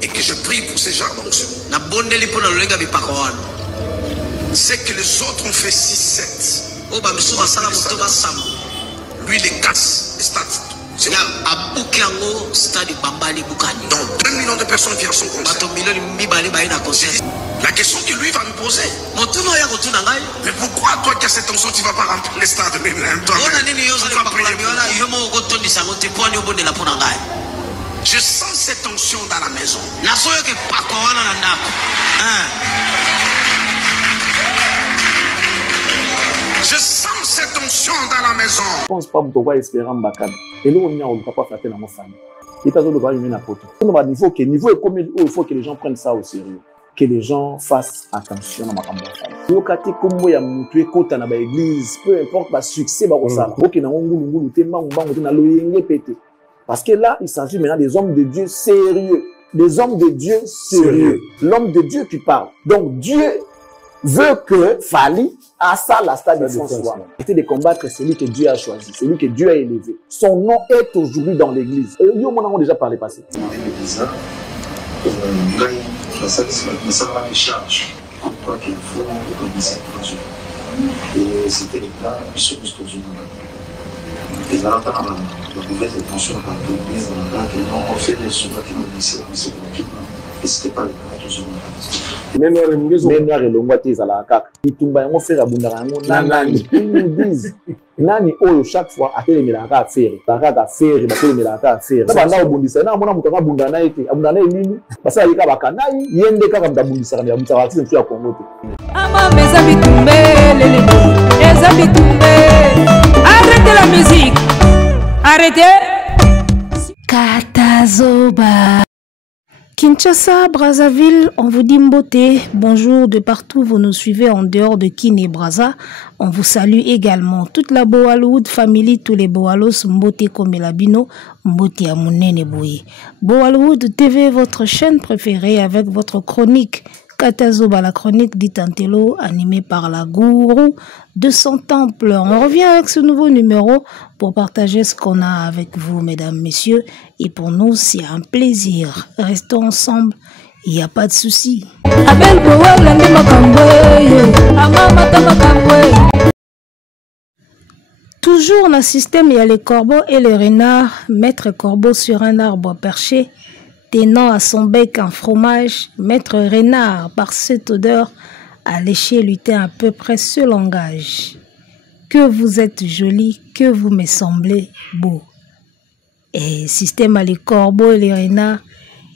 et que je prie pour ces gens d'onction, c'est que les autres ont fait 6-7. Lui, les casse, les stades. Donc 2 millions de personnes viennent à son concert. La question que lui va me poser, mais pourquoi toi qui as cette tension, tu ne vas pas remplir les stades même toi? Je sens cette tension dans la maison. Je sens cette tension dans la maison. Je pense pas que espérant Bakad. Et là, on a pas fait dans ma famille. Il faut que les gens prennent ça au sérieux. Que les gens fassent attention à ma famille. Peu importe le succès, parce que là, il s'agit maintenant des hommes de Dieu sérieux. Des hommes de Dieu sérieux. L'homme de Dieu qui parle. Donc Dieu veut que Fally à ça la stade de François. C'était de combattre celui que Dieu a choisi, celui que Dieu a élevé. Son nom est aujourd'hui dans l'église. Et nous avons déjà parlé passé. Et c'était le cas du service aux humains. Et là, on a de nouvelles intentions dans l'église, on fait des choses qui nous disent et c'était pas le cas toujours. Même noir et longue à la carte. Il tombe à mon frère Abundarango. Nani oyo chaque fois a fait la carte faire. La carte à faire, il a fait la carte à faire. Là, on bundisa. Na mona mutaka bundana ete. Abundana elini. Parce que yika bakanai. Yende kaka mtabundisa kani abundisa artiste mtu ya Congo. Ama meza bitumbe lele. Meza bitumbe. Arrêtez la musique. Arrêtez. Katazoba. Kinshasa, Brazzaville, on vous dit mbote, bonjour de partout, vous nous suivez en dehors de Kin et Brazza. On vous salue également, toute la Boalwood family, tous les Boalos, mbote comme Elabino, mbote à Mounene Bouye. Boalwood TV, votre chaîne préférée avec votre chronique Katazoba, la chronique d'Itantelo, animée par la gourou de son temple. On revient avec ce nouveau numéro pour partager ce qu'on a avec vous, mesdames, messieurs. Et pour nous, c'est un plaisir. Restons ensemble, il n'y a pas de souci. Toujours dans le système, il y a les corbeaux et les renards. Maître corbeau sur un arbre perché, tenant à son bec un fromage. Maître renard, par cette odeur, a léché lutter à peu près ce langage. Que vous êtes joli, que vous me semblez beau. Et système à les corbeaux et les renards,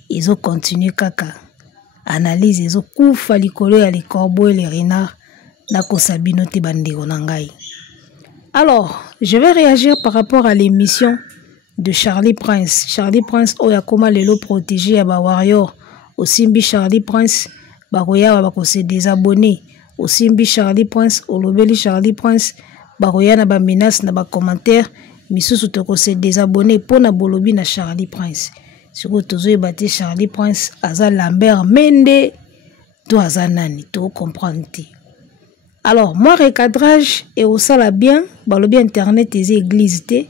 ils ont continué caca. Analyse, ils ont koufa likolo à les corbeaux et les renards. Nako sabino te bandego nangai. Alors, je vais réagir par rapport à l'émission de Charlie Prince. Charlie Prince, Oyakoma Lelo protégé à Warrior. Au Simbi Charlie Prince, Baroya Bako se désabonner. Au Simbi Charlie Prince, au Lobeli Charlie Prince, Baroya na ba menace na ba commentaire. Misusu toko se désabonner pour na bolobi na Charlie Prince. Surtout tozo ebate Charlie Prince, Aza Lambert Mende, to Aza nani, to comprendre. Alors, moi, recadrage et au sala bien, balobi internet et église te.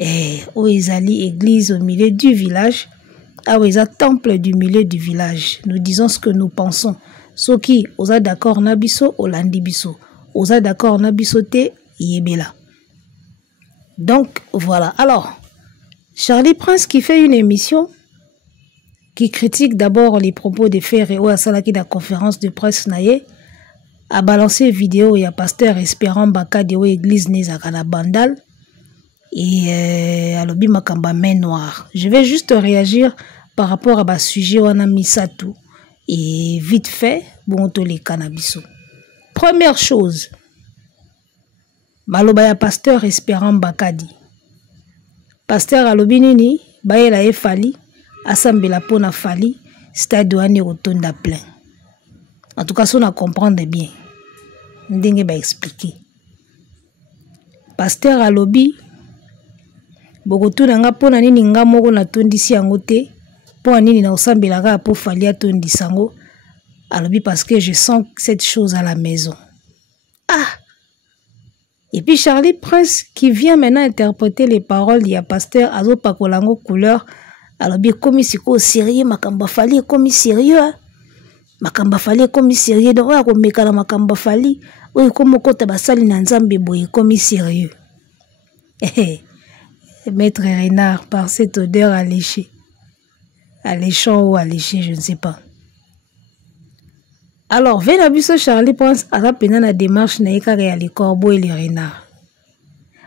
Et où ils allaient église au milieu du village, ah oui, ils temple du milieu du village. Nous disons ce que nous pensons. Ce qui, osa d'accord nabiso, olandi biso. Osa d'accord nabiso te, yebela. Donc, voilà. Alors, Charlie Prince qui fait une émission qui critique d'abord les propos de Frère et Ouassalaki de la conférence de presse naye, a balancé une vidéo, il y a pasteur Espérant Baka de l'église Nezakana Bandal. Et alobi makamba main noire. Je vais juste réagir par rapport à ma sujet wana misatou et vite fait bon to les cannabiso. Première chose, maloba ya pasteur Espérant Bakadi. Pasteur alobi nini bayela e Fally asambela pona Fally stade wana rotonda plein. En tout cas, on a comprendre bien. Ndenge ba expliquer. Pasteur alobi bokotu nanga pona nini nga moko na tondisi yango te pona nini na osambelaka po Fally atondisa yango alobi parce que je sens cette chose à la maison. Ah. Et puis Charlie Prince qui vient maintenant interpréter les paroles, il y a pasteur Azo Pakolango couleur Alors bien comme siko sérieux makamba fali comme sérieux. Makamba fali comme sérieux donc ya ko mekala makamba fali oyo comme kota basali na nzambe boye comme sérieux. Maître Renard par cette odeur alléchée. Alléchant ou alléché, je ne sais pas. Alors, Venabiso Charlie pense à la peine la démarche naïkare à les corbeaux et les renards.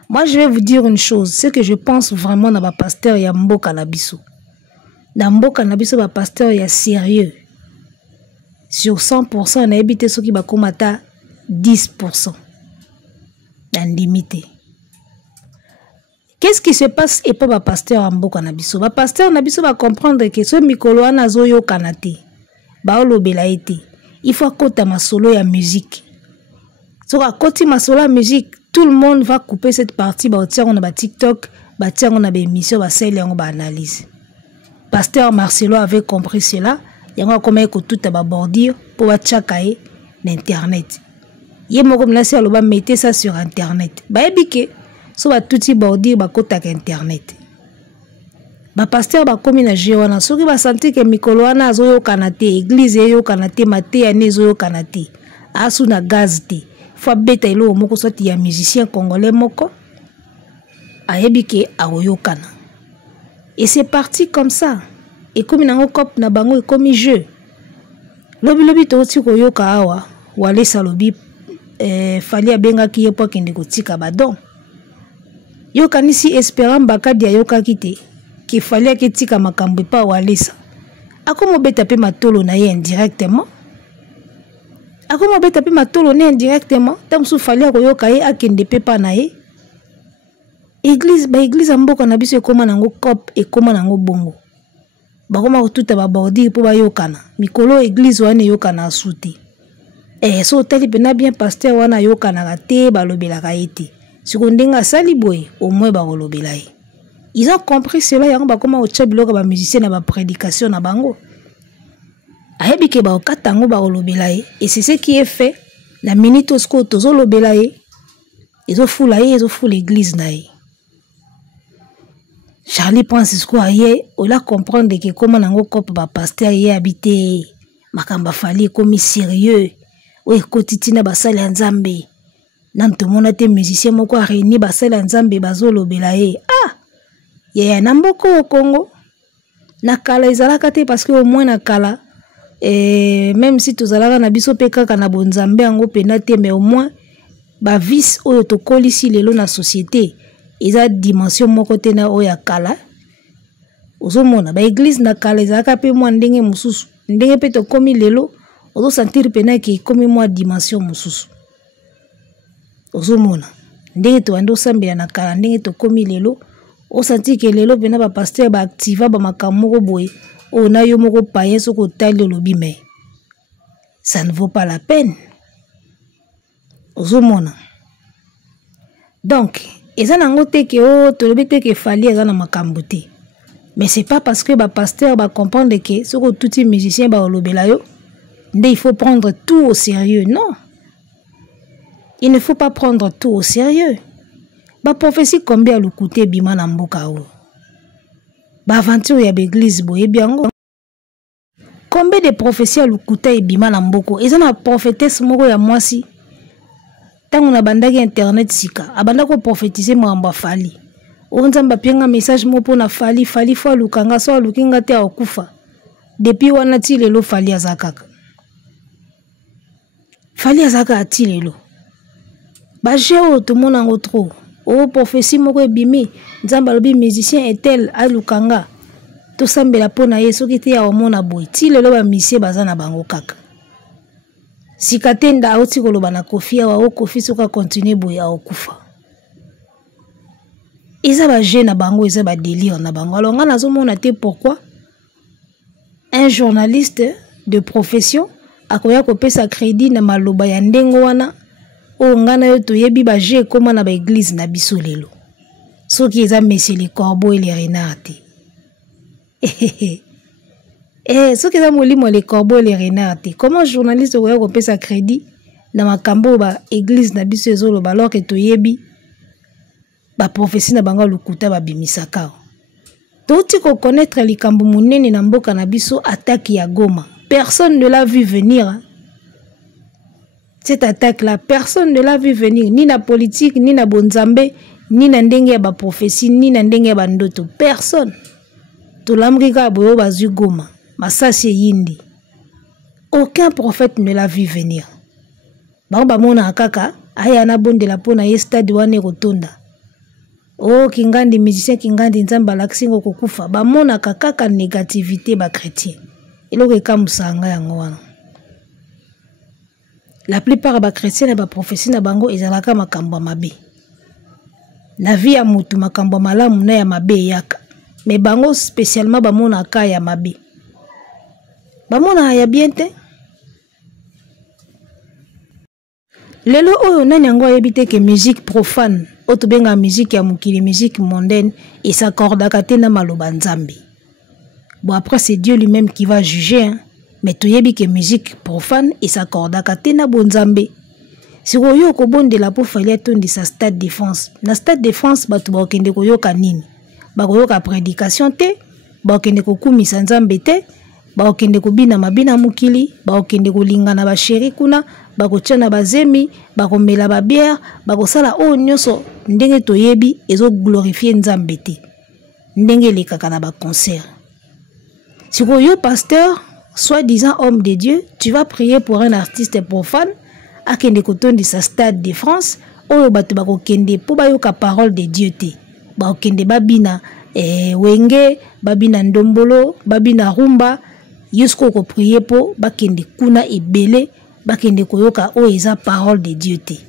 Moi, je vais vous dire une chose, c'est que je pense vraiment dans ma pasteur ya Mboka Nabiso. Dans Mboka Nabiso, ma pasteur ya sérieux. Sur 100%, on a habité ceux qui va commater 10%. Dans limité. Qu'est-ce qui se passe et pas ma pasteur en Mboka Nabiso? Ma pasteur Nabiso va comprendre que ce mikolo wana zoyo kanate. Ba olobela été. Il faut côté ma solo ya musique. So à côté ma solo ya musique, tout le monde va couper cette partie ba tiens on a ba TikTok, ba tiens on a ba émission ba sel on ba analyse. Pasteur Marcelo avait compris cela, yango comment ko tout ba bordir pour ba tchakaye l'internet. Yé moko mnasi aloba mettez ça sur internet. Ba ebike so ba touti bordir ba kota ka internet. Ba pasteur ba komi na jewana soki ba santi ke mikolo wana azoyo kanate église yo kanate mate ya nezo kanate asu na gaz te fa beta ilo moko soti ya musicien congolais moko ayebi ke aoyo kana et c'est parti comme ça et comme nango cop na bango e komi jeu lobi to ti ko yoka awa wale salobi fali abenga ki yepo kende ko tika badon yoka nisi espérant bakadi yoka kite qu'il fallait que tika makambo pa walisa akomo beta pe matolo na ye indirectement akomo beta pe matolo na indirectement tam su fallait ko yoka ye akende pe pa na ye église ba église Mboka Nabiso ekoma nango cop ekoma nango bongo bakoma tuta ba bordir po ba yokana mikolo église wana yokana asuti so tali pena bien pasteur wana yokana te balobela ka ete sikondenga sali boye au moins ba kolobela ye. Ils ont compris cela, ils ont comment au tchabiloko ba musicien na ba prédication na bango. Ayebi ke ba okatango ba olobelaye et c'est ce qui est fait. La minute osko tozo lobelaye. Ils ont fou l'église na ye. Charlie Francisco aye ola comprendre que comment nango kop ba pasteur ye habité makamba fali komi sérieux. Oui kotitina ba sala nzambe. Nanto mona te musicien moko a réuni ba sala nzambe bazo lobelaye. Ah ya na mboko au Congo na kala ezalaka te parce que au moins na kala même si tozalaka na biso pe kaka na bonzambe yango pena te mais au moins ba vice oyo to kolisi lelo na société eza dimension moko te na oya kala ozomona ba église na kala ezalaka pe mwa ndenge mususu ndenge pe to komi lelo ozo sentir pena ki komi mwa dimension mususu ozomona ndenge to ando sambela na kala ndenge to komi lelo o senti que lelo bena ba pasteur ba activa ba makamoko boye o na yo moko payen soko tali lobi mais ça ne vaut pas la peine ozomona donc eza nango te ke o to lobi te ke fali eza na makambo te mais c'est pas parce que ba pasteur ba comprendre que soko touti musicien ba olobela yo nde il faut prendre tout au sérieux non il ne faut pas prendre tout au sérieux. Ba prophétie combien le coûté bima na mboka o ba aventure ya l'église boye biango combien de prophéties le coûté bima na mboko eza na prophétesse moko ya mwasi tango na bandaki internet sika abanda ko prophétiser mwamba fali o nzamba pienga message mo pona fali fo lukanga so lukinga te akufa depuis wana ti lelo fali azakaka fali azaka ati lelo ba jeo to monango trop. Oh, prophétie moko bimi, nzamba lobi musicien etel alukanga. To sambela pona yeso kiti ya omona boy. Ti lelo ba misie bazana bango kaka. Sikatenda auti koloba na kofi wa o kofi soka continue boy a okufa. Eza ba jeune na bango eza ba délire na bango. Alors nga nazomona te pourquoi un journaliste de profession akoya kopesa crédit na maloba ya ndengo wana o ngana yo to yebi ba je koma na ba église na biso lelo soki eza monsieur les corbeaux et les renards soki eza molimo les corbeaux et les renards comment journaliste oya kopesa crédit na makambo ba église na biso ezoloba alors que to yebi ba prophétie na bango lukuta ba bimisaka Toti ko connaître likambo munene na mboka na biso attaque ya Goma. Personne ne l'a vu venir. Cette attaque-là, personne ne l'a vu venir. Ni na politique, ni na bonzambe, ni na ndenge ya ba prophétie, ni na ndenge ya ba ndoto. Personne. To l'amrika boyo bazu Goma. Masasi yindi. Aucun prophète ne l'a vu venir. Ba mona kaka aya na bonde la pona ye stade wane rotonda. Oh kingandi musicien kingandi nzamba laksingo kokufa. Ba mona kaka négativité ba chrétien. Eloko ekamusanga yango wana. La plupart des chrétiens et des prophéties na bango ezalaka makambo mabe. Na vie ya mutu makambo malamu na ya mabe yaka. Mais bango spécialement bamona ka ya mabe. Bamona ya bien te. Lelo oyo nani yango ayebite ke musique profane, oto benga musique ya mukili, musique mondaine et s'accordaka te na maloba nzambe. Bon après c'est Dieu lui-même qui va juger hein. Mais tu yebi que musique profane et s'accordaka te na bonzambe. Si koyo ko bonde la po fali atondi sa stade de France. Na stade de France batu ba okende koyoka nini? Ba koyoka prédication te, ba okende kokumisa nzambe te, ba okende kobina mabina mukili, ba okende kolingana ba chéri kuna, ba kotiana bazemi, ba komela ba bière, ba kosala o nyoso ndenge to yebi ezo glorifier nzambe te. Ndenge lekaka na ba concert. Si koyo pasteur soi-disant homme de Dieu, tu vas prier pour un artiste profane à kende kotondi sa stade de France oyo bato bako kende po bayoka parole de Dieu te. Ba kende babina wenge, babina ndombolo, babina rumba, yusko ko prier po bakende kuna ebele, bakende koyoka oyo eza parole de Dieu te.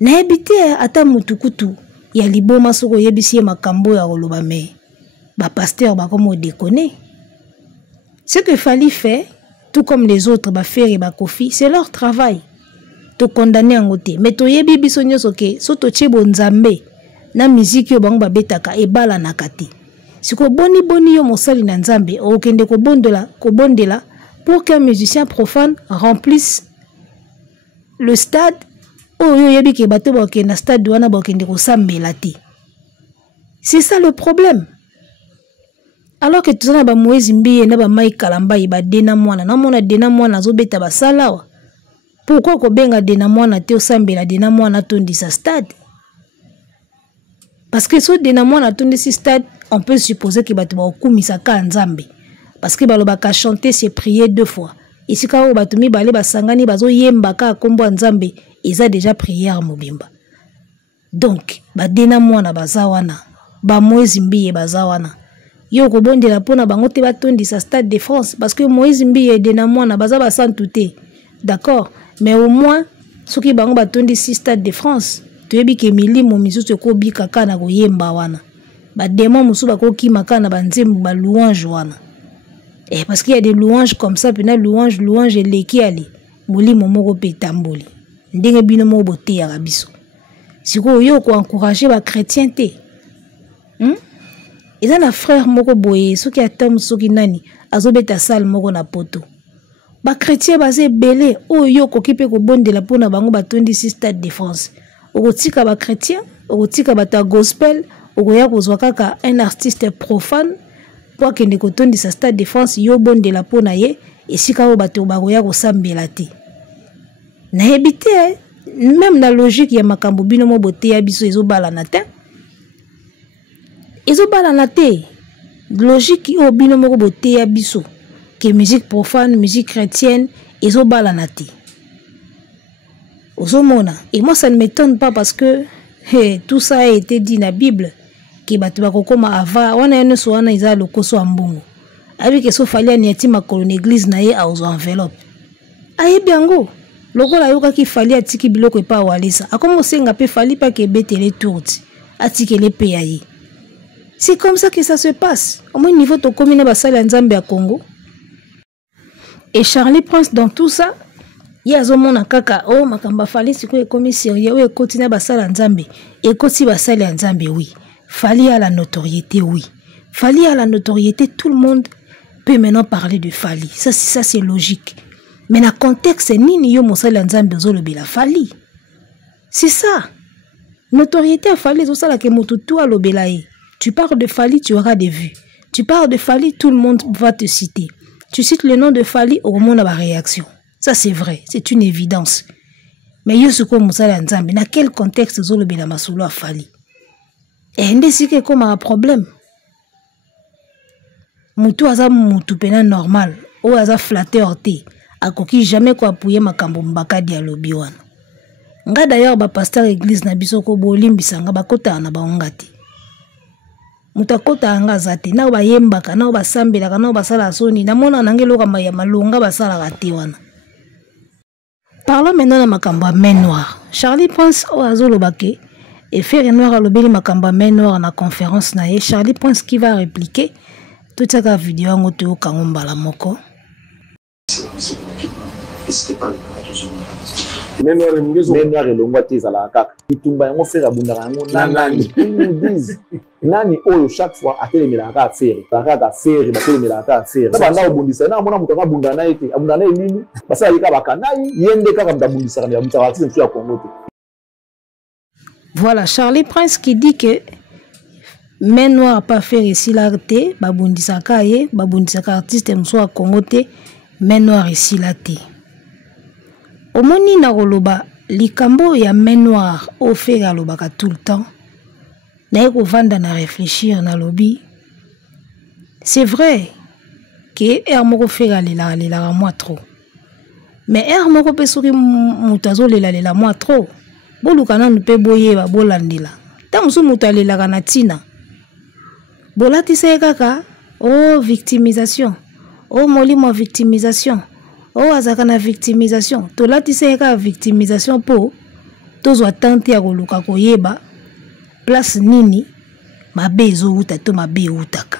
Na ebite ata mutukutu ya liboma soko yebisi makambo ya koloba me. Ba pasteur bakomo déconner. Ce que Fali fait, tout comme les autres, Bafer et Bakofi, c'est leur travail. To condamner en côté. Mais to yebi bisonyo soke, so to chebo nzambe, na musique yo bango babetaka e bala nakati. Si ko boni yo mosali na nzambe, o kende ko bondela, pour qu'un musicien profane remplisse le stade, o yo yebi ke bato ba kende na stade wana ba kende ko sambela te. C'est ça le problème. Alors que tout ça na ba Moïse mbiye na ba mai kalamba iba dena mwana na mona dena mwana zo beta ba salawa. Pourquoi ko benga dena mwana te osambela dena mwana tondi sa stade? Parce que so dena mwana tondi sa stade, on peut supposer que batu ba okumisa ka nzambe. Parce que baloba ka chanter c'est prier 2 fois. Ici ka o batu mi bale basangani bazo yemba ka kombo nzambe, eza déjà prière mobimba. Donc ba dena mwana bazawana, ba Moïse mbiye bazawana. Yo ko bondela pona bango te batondi sa stade de France parce que Moïse mbiye dena mwana baza ba santuté. D'accord, mais au moins soki bango batondi si stade de France, tu yebi ke milimo misusu ko bika kana ko yemba wana. Ba démon musu ba ko kima kana banzembu ba louange wana. Et parce qu'il y a des louanges comme ça, puis na louange leki ali. Molimo moko pe tamboli. Ndenge bino mo boté ya biso. Siko yo ko encourager ba chrétien te. Et ça, na frère moko boye, ceux qui attendent ceux qui nani, azobeta sal moko na poto. Ba chrétien basé belé, oh yo kokipe ko bonde la pona bango batondi si stade de France. Okotika ba chrétien, okotika bata gospel, okoya kozwa kaka un artiste profane, pour kende kotondi sa stade de France yo bonde la pona ye, et sika o bato bagoya ko sambela te. Na ebite, même na logique ya makambo bino mo bote ya biso ezo bala na te. Ezo bala na te. Logique yo bino mo bote ya biso que musique profane, musique chrétienne, ezo bala na te. Ozomona. Et moi ça ne m'étonne pas parce que tout ça a été dit dans la Bible que batu bakokoma ava wana yene so wana iza lokoso ambongo. Abi ke so fali ani atima kolon église na ye a ozo enveloppe. Aye biango. Lokola yoka ki fali atiki biloko epa walisa. Akomo senga pe fali pa ke betele tourti. Atiki le pe yaye. C'est comme ça que ça se passe. Au moins niveau to komine basali nzambe ya Congo. Et Charlie Prince dans tout ça, il y a zomona kaka oh makamba fali siko ekomi sérieux ou ekotina basala nzambe. Ekoti basali nzambe oui. Fali à la notoriété oui. Fali à la notoriété, tout le monde peut maintenant parler de Fali. Ça c'est logique. Mais dans le contexte, ni yo mosali nzambe zolobela Fali. C'est ça. Notoriété à Fali, c'est ça la ke motutu a lobelaye. Tu parles de Fali, tu auras des vues. Tu parles de Fally, tout le monde va te citer. Tu cites le nom de Fally, au moment de la réaction. Ça, c'est vrai. C'est une évidence. Mais yo suko musala nzambe, na quel contexte zolo bela masolo a Fally? Et ndesi ke comme un problème. Mutu aza mutu pena normal, ou aza flatteur te, akoki jamais ko appuyer makambo mbaka dialobi wana. Nga d'ailleurs ba pasteur église na biso ko bolimbisa nga bakota na baonga te. Mutakota anga zate na ba yembaka na ba sambelaka na ba sala soni na mona nangelo kamba ya malunga ba sala gate wana. Parlons maintenant de makambo main noire. Charlie Prince o azolo bake et faire noir a lobeli makambo main noire na conférence na ye. Charlie Prince qui va répliquer toute cette vidéo en auto kangomba la moko. C'était pas le cas toujours. Mais noir et longue tes à la caca. Il tombe à mon frère à Bundarango. Nani, ils nous disent. Nani, oh, chaque fois, à quel mélange à faire. Par à faire, il va quel mélange à faire. Ça va là au Bundisa. Non, mon amour, Bundana était. Abundana est mini. Parce que il y a Bakanaï. Il y a des cas comme Bundisa. Il y a des artistes qui sont à Congo. Voilà, Charlie Prince qui dit que main noire pas faire ici l'arté. Babundisa kaye. Babundisa artiste est à Congo. Main noire ici l'arté. Omoni na roloba likambo ya main noire au fait galobaka tout le temps. Na ko vanda na réfléchir na lobby. C'est vrai que moko fait la moi trop. Mais moko pe soki mutazo lela moi trop. Bolukana nu pe boye ba bolandela. Tamusu mutalela kana tina. Bolati se kaka oh victimisation. Oh molimo victimisation. Oh, azakana victimisation. Tola tiseka victimisation po. Tozo atante ya koluka koyeba. Place nini. Mabe ezo uta to mabe utaka.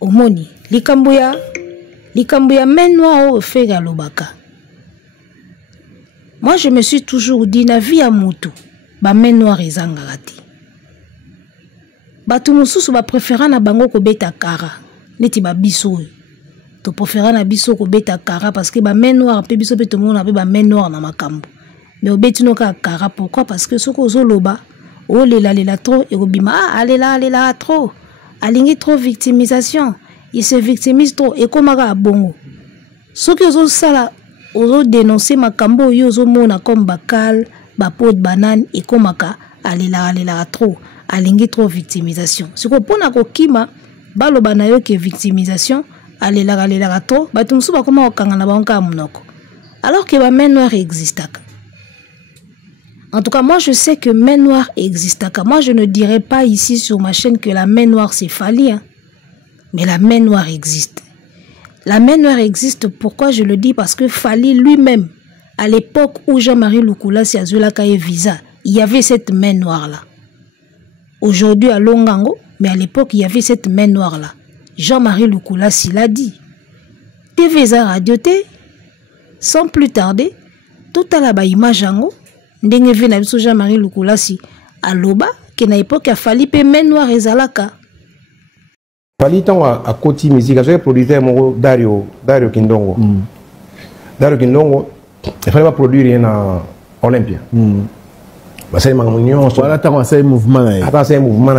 Omoni. Likambo ya main noire au fega lobaka. Moi, je me suis toujours dit, na vie à mutu. Ba main noire ezangaka te. Batu mususu ba préférant na bango ko beta kara. Neti ba biso. To préférer na biso ko beta kara parce que ba main noire pe biso pe to mona pe ba main noire na makambo. Mais obeti no ka kara pourquoi? Parce que soko zoloba o lela trop et obima alela trop. Alingi trop victimisation. Il se victimise trop et comme ka bongo. Soki ozo sala ozo dénoncer makambo yo ozo mona comme bakal, ba pot de banane et comme ka alela trop. Alingi trop victimisation. Soko pona ko kima baloba na yo ke victimisation. Alela trop, batumsu ba koma okanga na banka munoko. Alors que ba main noire existe. En tout cas, moi je sais que main noire existe. Moi je ne dirais pas ici sur ma chaîne que la main noire c'est Fally, hein. Mais la main noire existe. La main noire existe, pourquoi je le dis? Parce que Fally lui-même, à l'époque où Jean-Marie Lukula s'y a visa, il y avait cette main noire là. Aujourd'hui à Longango, mais à l'époque il y avait cette main noire là. Jean-Marie Lukula s'il a dit. TVza Radio T, sans plus tarder, tout à la image en haut, ndenge vena biso Jean-Marie Lukula si aloba, que na époque a Fally pe main noire ezalaka. Fally tant à Koti musique, j'ai produit mon Dario Kindongo. Dario Kindongo, il fallait pas produire rien à Olympia. C'est ma union. Voilà, c'est un mouvement. C'est un mouvement.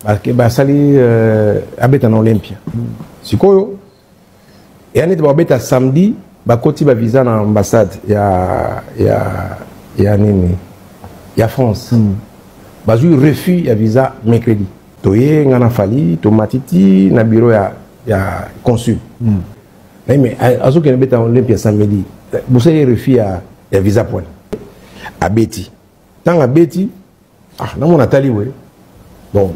Parce que Basali habite en Olympia. Si quoi et année de babeta samedi, bakoti ba visa dans l'ambassade. Il y a France. Bazu refus ya visa mercredi. Toye ngana Fally, to matiti na bureau ya consul. Mais azo que habite en Olympia samedi. Bosse refus ya visa point. A Betty. Tant à Betty, na mon Nathalie ouais. Bon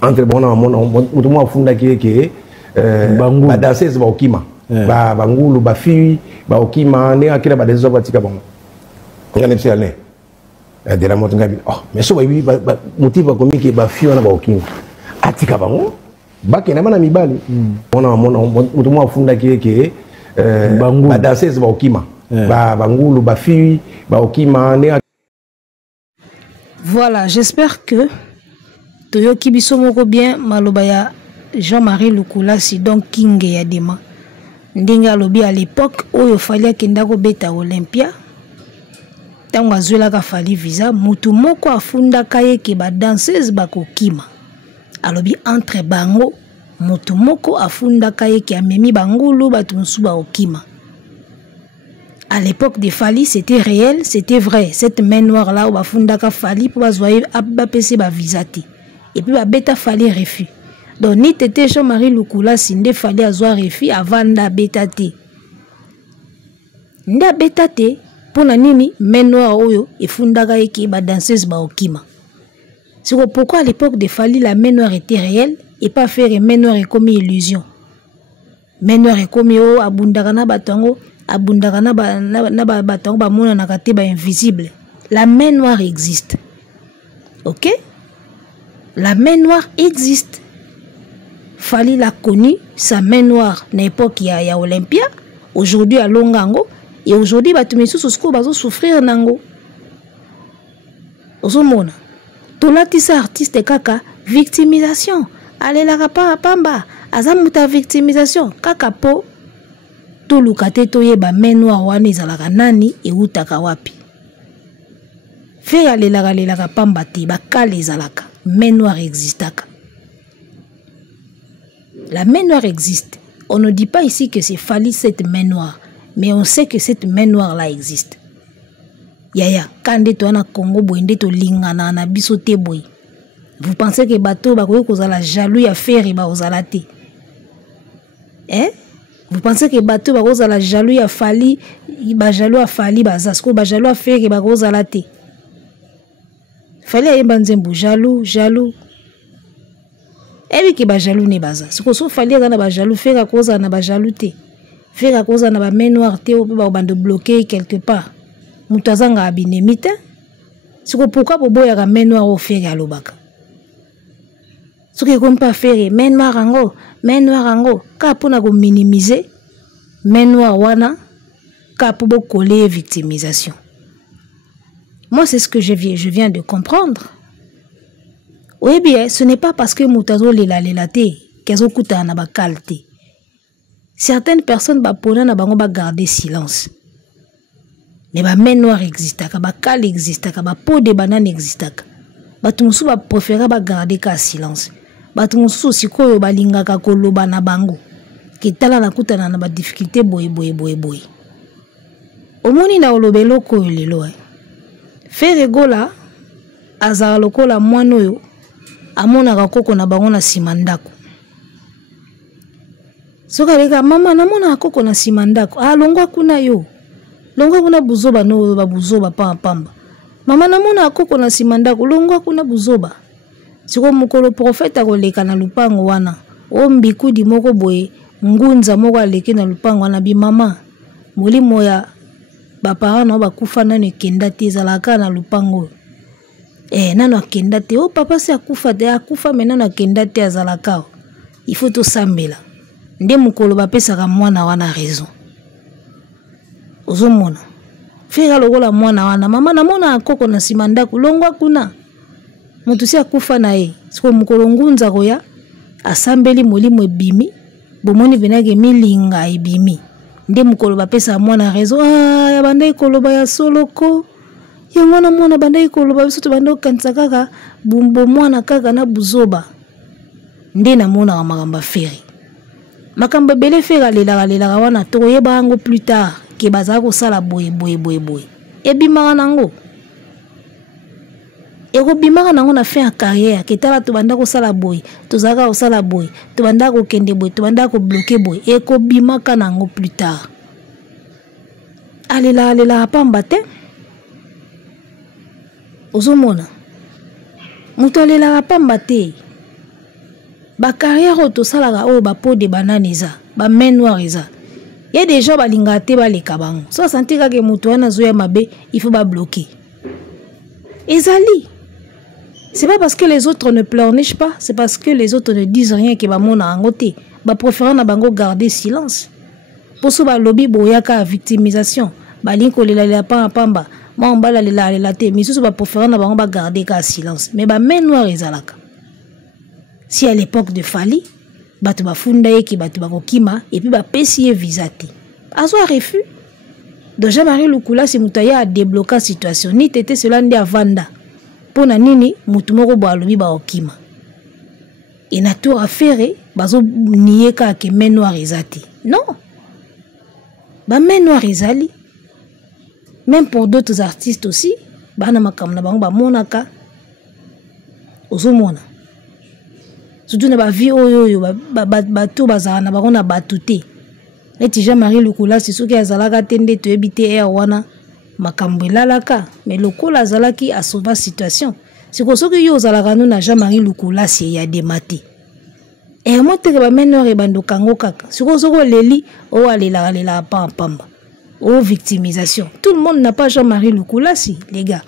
entre bon on moi funda ki ba danseuse ba okima ba bangulu ba fille ba okima ne akira ba dezo batika bon ngane psiane de la moto ngabi oh mais so oui motiva komiki ba fille na ba okima atika bango ba ke na bana mibali on moi funda ki ba danseuse ba okima ba bangulu ba fille ba okima ne. Voilà, j'espère que Toyoki biso moko bien malobaya Jean-Marie Lukula si donc King ya dema. Ndinga lobi à l'époque oyo Fally akenda ko beta Olympia. Tango azwela ka Fally visa mutu moko afunda kaye ke ba danseuse bakokima. alobi entre bango moto moko afundaka ye ki amemi bangulu batu mosusu baokima. À l'époque de Fali, c'était réel, c'était vrai. Cette main noire là où bafundaka Fali pour bazoyer bapese ba visati. Et puis beta Fali refus. Donc ni tete Jean-Marie Lukula sinde Fali azwa refus avant nda betate. Nda betate pour na nini main noire oyo efundaka ye ki ba danseuse baokima. C'est pourquoi à l'époque de Fali la main noire était réelle et pas faire main noire comme illusion. Main noire comme yo abundaka na batango abundaka na batango ba mona na kate ba invisible. La main noire existe. OK? La main noire existe. Fali l'a connu sa main noire na époque ya Olympia, aujourd'hui à Longango et aujourd'hui ba tumisu sosko bazo souffrir nango. Ozomona. Tolatisa artiste kaka victimisation. Allez la rapa pamba azamuta victimisation kaka po to lukate to yeba main noire wana ezalaka nani e utaka wapi. Fe ale la pamba te bakale ezalaka main noire existaka. La main noire existe. On ne dit pas ici que c'est Fali cette main noire, mais on sait que cette main noire là existe. Yaya, kande to na Congo boende to lingana na biso te boy. Vous pensez que bateau bakoyo kozala jaloux ya faire ba ozala te? Hein? Vous pensez que bateau bakozala jaloux ya Fali, ba jaloux ya Fali bazasko ba jaloux ya faire ba kozala te? Fali ayeba nzembo jaloux. Ebi ki ba jaloux ne baza. Siko so Fali na ba jaloux faire koza na ba jaloux te. Faire koza na ba main noire te ou ba bande bloquer quelque part. Mutazanga abinemite. Siko pourquoi bobo ya main noire au faire alobaka. Ce qui est pas faire main noire ango ka pona ko minimiser main noire wana ka pour coller victimisation. Moi c'est ce que je viens de comprendre. Oui bien, ce n'est pas parce que mutazo lela te kezo kuta na ba qualité. Certaines personnes ba pona na bango ba garder silence. Mais ba main noire existaka, ba kal existaka, ba peau de banane existaka. Ba tumusu ba préférer ba garder ka silence. Batu mususu sikoyo balingaka koloba na bango kitala na kutana na ba difficulté boy. Omoni na olobelo ko lelo faire gola azala lokola mwana oyo amona kakoko na bango na simandako soka leka mama na mona kakoko na simandako longwa kuna yo longwa kuna buzoba no ba buzoba pamba mama na mona kakoko na simandako longwa kuna buzoba. Siko mukolo prophète akoleka na lupango wana o mbikudi moko boye ngunza moko aleke na lupango wana bi mama molimo ya bapara na bakufa nani kenda te ezalaka na lupango nano akenda te o papa se akufa te akufa mena na kenda te azalaka il faut to sambela nde mukolo bapesaka mwana wana raison ozomona fera lokola mwana wana mama na mona akoko na simandako longwa kuna mutu si akufa na ye siko mukolo ngunza koya asambeli molimo ebimi bomoni venage milinga ebimi nde mukolo bapesa mwana raison ya bandai koloba ya soloko ya mwana bandai koloba biso to bando kanisa kaka bumbo mwana kaka na buzoba nde na mona wa makamba feri makamba bele fera lela wana to yeba ngo plus tard ke bazaka ko sala boye ebima nango eko bimaka nango na fin ya carrière ketala to banda ko sala boy to zaka ko sala boy to banda ko kende boy to banda ko bloquer boy eko bimaka nango plus tard alela pamba te ozomona muto alela pamba te ba carrière to sala o ba peau de banane za ba main noire za y a des gens balinga te baleka bango so sentir que muto wana zo ya mabe il faut ba bloquer ezali. C'est pas parce que les autres ne pleurnichent pas, c'est parce que les autres ne disent rien que ba mona angote. Ba préférant na bango garder silence. Pour ce ba lobby boyaka victimisation, ba linko lela pamba, ma mbala lela te, mais ce ba préférant na bango ba garder ka silence. Mais ba main noire ezalaka. Si à l'époque de Fali, batu ba funda yeki batu ba kokima et puis ba pesier visati. Azwa refus. Donc Jean-Marie Lukula si mutaya a débloqué situation ni tete cela ndi avanda. Pona nini mutu moko bo alobi ba okima et na tour affaire bazo nier ka ke main noire ezati non ba main noire ezali même pour d'autres artistes aussi bana makam na bango ba monaka ozomona surtout na ba vie oyo bato bazala na bango na batute neti Jean-Marie Lukula soki azalaka te nde toyebi te air wana makambo elalaka mais lokola azalaki asauva situation siko soki yo ozalaka no na Jean-Marie Lukula si ya demate et moi te ba menor e bando kango kaka siko soko leli o alela pamba o victimisation tout le monde n'a pas Jean-Marie Lukula si les gars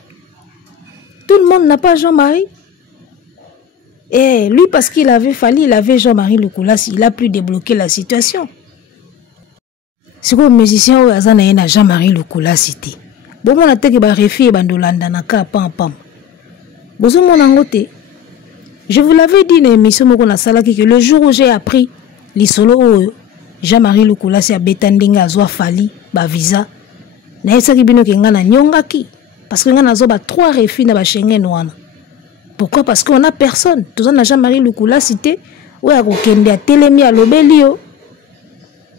tout le monde n'a pas Jean-Marie. Et lui, parce qu'il avait fallu, il avait Jean-Marie Lukula, il a pu débloquer la situation. C'est quoi le musicien où il a Jean-Marie Lukula cité. Bon, on a été refi et bandolanda na ka pam pam. Bozo mon angote. Je vous l'avais dit dans l'émission qu'on a salaki que le jour où j'ai appris les solos Jean-Marie Lukula c'est à Betandinga azwa fali ba visa. Na esa ki bino ke ngana nyongaki parce que ngana zo ba 3 refi na ba Schengen wana. Pourquoi? Parce qu'on a personne. Tout ça n'a Jean-Marie Lukula cité. Ouais, à Kende à Télémi à Lobelio.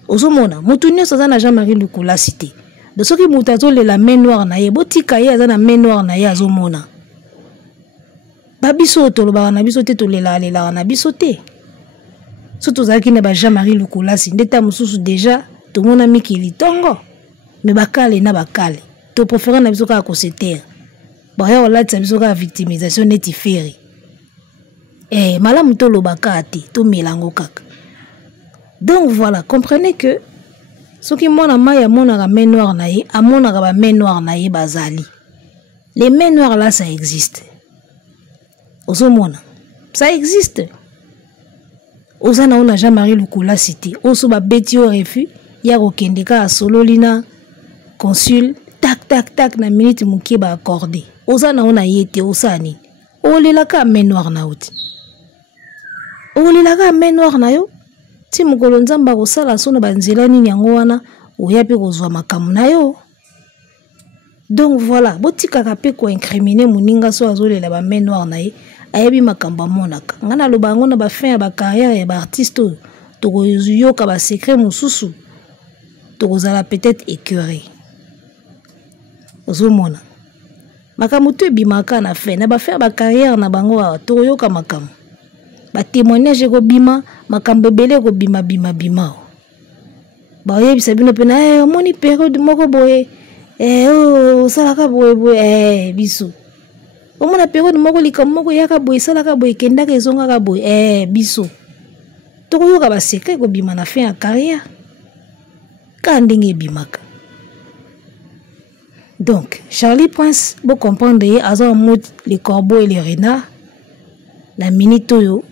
Ozomona, Moutounio ça n'a Jean-Marie Lukula cité. De ce qui moutazo la main noire naïe, botika ya na main noire naïe azomona. Babiso to lo ba na biso te to lela na biso te. Surtout ça qui n'a Jean-Marie Lukula cité. Ndeta mususu déjà tout mon ami qui litongo. Mais bakale na bakale. To préféré na biso ka ko seter. Baya wala tsabisoka victimisation neti feri. Malamu to lobaka ati to melango kaka. Donc voilà, comprenez que ce qui mona maya mona ga main noire na ye, amona ga ba main noire na ye bazali. Les mains noires là ça existe. Ozomona, ça existe. Ozana ona Jean-Marie Lukula cité, oso ba beti au refus, ya kokendeka sololina consul tac na minute mukie ba accordé. Ozana ona yete osani. Olelaka main noire na uti. Olelaka main noire na yo. Ti mukolo nzamba kosala sona banzela nini yango wana oyape kozwa makamu na yo. Donc voilà, botika kape ko incriminer muninga so azolela ba main noire na ye, ayebi makamba monaka. Ngana lobango na ba fin ya ba carrière ya ba artiste to yoka ba secret mususu. To kozala peut-être écœuré. Ozomona. Makamu te bimaka na fe na ba faire ba carrière na bango to yoka makamu. Ba témoignage ko bima makambo belé ko bima. Ba yebisa bino pena moni période moko boye salaka boye biso. Omona période moko likam moko yaka boye salaka boye kenda ka ezonga ka boye biso. To yoka ba secret ko bima na fin ya carrière. Ka ndenge bimaka. Donc, Charlie Prince, vous comprenez, en mode les corbeaux et les renards, la minute yo,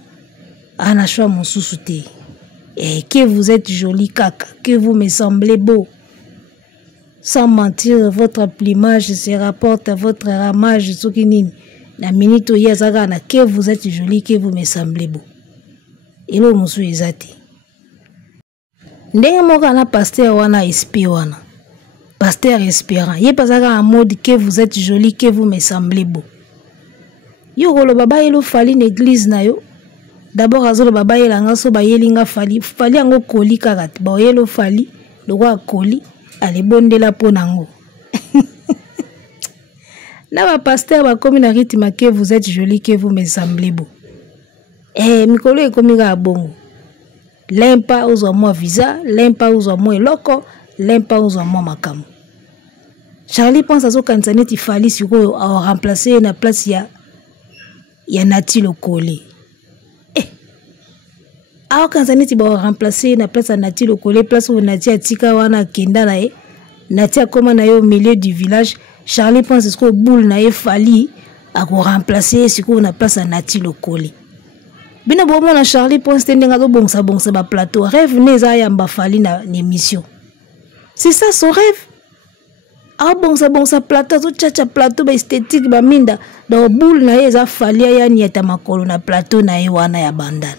ana choix mon sous-souté. Et que vous êtes joli caca, que vous me semblez beau. Sans mentir, votre plumage se rapporte à votre ramage, la minute yo, que vous êtes joli, que vous me semblez beau. Et là, monsieur Ezati. Ndenge moka na pasteur wana SP wana. Pasteur espérant. Yé pas en mode que vous êtes joli, que vous me semblez beau. Yo le baba yelo fali l'église na yo. D'abord azolo baba yelanga so ba yelinga fali ango koli kagat. Ba yelo fali le roi koli ale bondela ponango. Na ba pasteur ba komi na rythme que vous êtes joli, que vous me semblez beau. Mikolo e komi ga bongo. Lempa uzo mo visa, lempa uzo mo eloko. L'impa aux hommes makam. Charlie pense à ce qu'on s'en est fallu sur à remplacer la place ya Nati le collé. Alors quand s'en est remplacer la place à Nati le collé, place où Nati a tika wana kenda na e, Nati a comme na au milieu du village. Charlie pense à ce que boule na e fallu à remplacer sur qu'on a place à Nati le collé. Bina bon na Charlie pense tenir à bonsa ba plateau. Rêve neza ya mba fallu na émission. C'est ça son rêve. Ah bon ça plateau, tout tcha plateau ba esthétique ba minda. Dans boule na eza falia ya nieta makolo na plateau na e wana ya bandana.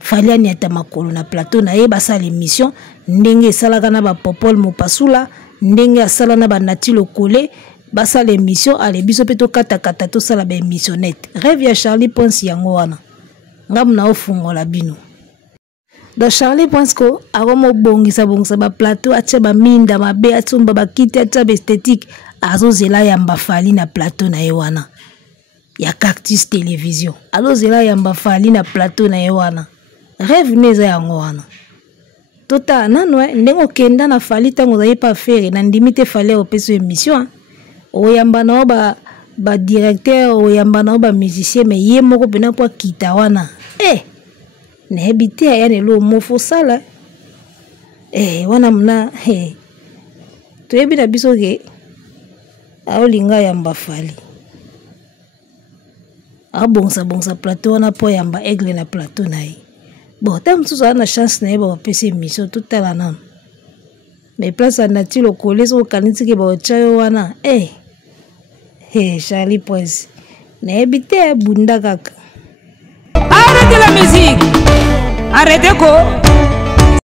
Falia nieta makolo na plateau na e ba sa l'émission ndenge salaka na ba popol mopasula, ndenge asala na ba Nati le collé, ba sa l'émission ale biso peto kata to sala ba émissionnette. Rêve ya Charlie Ponce yango wana. ngam na ofungola bino. Donc Charlie pense que aromo bongisa ba plateau atia ba minda mabe atsumba ba kiti atia ba esthétique azozela yamba fali na plateau na yewana. Ya Cactus Télévision. Azozela yamba fali na plateau na yewana. Rêve neza yango wana. Tota nano ndengo kenda na fali tango za pas faire na ndimite fali opeso émission. Oyamba na ba directeur oyamba na ba musicien mais ye moko pena po kita wana. Na habité ya ne lo mofo sala. Wana mna to yebi na biso ke aolinga yamba fali. Bonsa plateau wana po yamba aigle na plateau na ye. Bon, tam sous na chance na yeba pese mission tout à la nan. Mais place na ti lo collé au kaniti ke ba chayo wana. Charlie Prince. Na habité bunda kaka. Arrêtez la musique. Arrêtez quoi?